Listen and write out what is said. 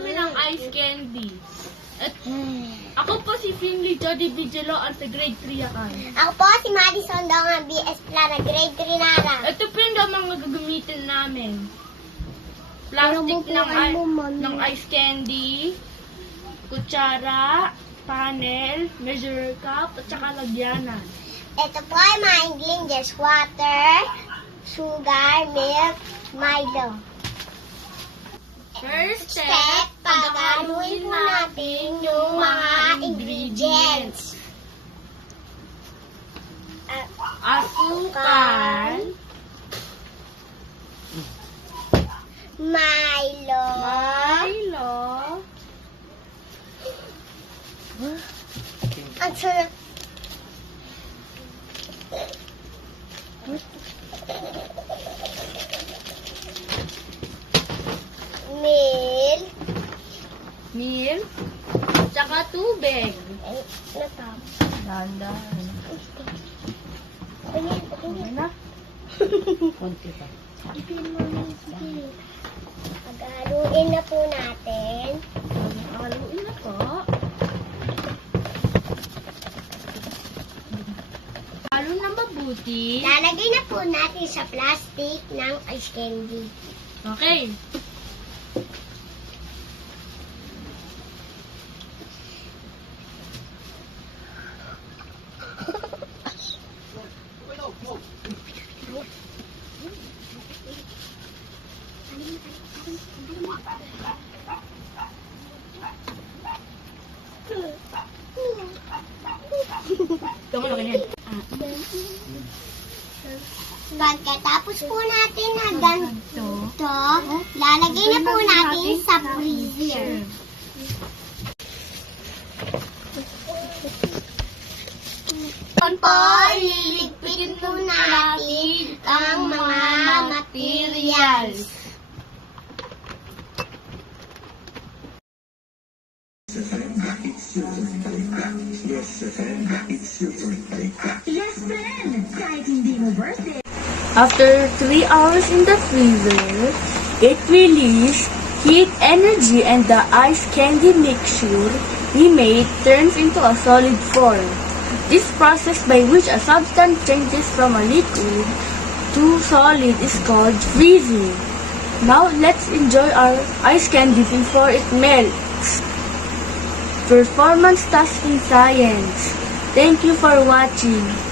kami ng ice candy. At ako po si Finley Jody Vigilo at sa grade 3 ako. Ako po si Madison Donga, BS Plana, grade 3 na lang. Ito po yung mga gagamitin namin. Plastic ng ice candy, kutsara, panel, measure cup, at saka lagyanan. Ito po ay mga ingredients, water, sugar, milk, Milo. First Step, paghaluin po natin yung mga ingredients. Asukal, Milo, Milo, ang sarap. Milk, milk, tsaka tubig. ay, natap. Dandan. Ayan, Okay na? Konti pa. sige. Paghaluin na po natin. Haluin na po. Halo na mabuti. Lalagay na po natin sa plastic ng ice candy. Okay. Tama na ganyan. Pagkatapos po natin na ganito, lalagay na po natin sa freezer. Ngayon po, liligpitin po natin ang mga materials. After 3 hours in the freezer, it releases heat energy and the ice candy mixture we made turns into a solid form. This process by which a substance changes from a liquid to solid is called freezing. Now let's enjoy our ice candy before it melts. Performance task in science. Thank you for watching.